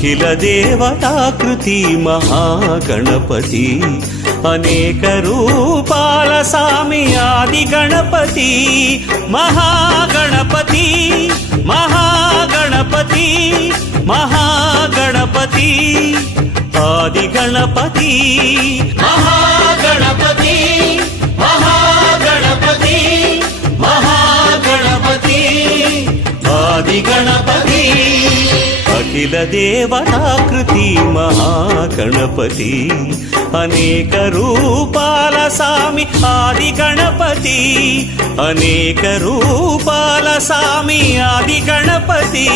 అఖిల దేవతాకృతి మహాగణపతి అనేక రూపాల సామి ఆది గణపతి మహాగణపతి మహాగణపతి మహాగణపతి ఆది గణపతి మహాగణపతి మహాగణపతి మహాగణపతి ఆది గణపతి అఖిల దేవతాకృతి మహాగణపతి అనేక రూపాల సామి ఆది గణపతి అనేక రూపాల సామి ఆది గణపతి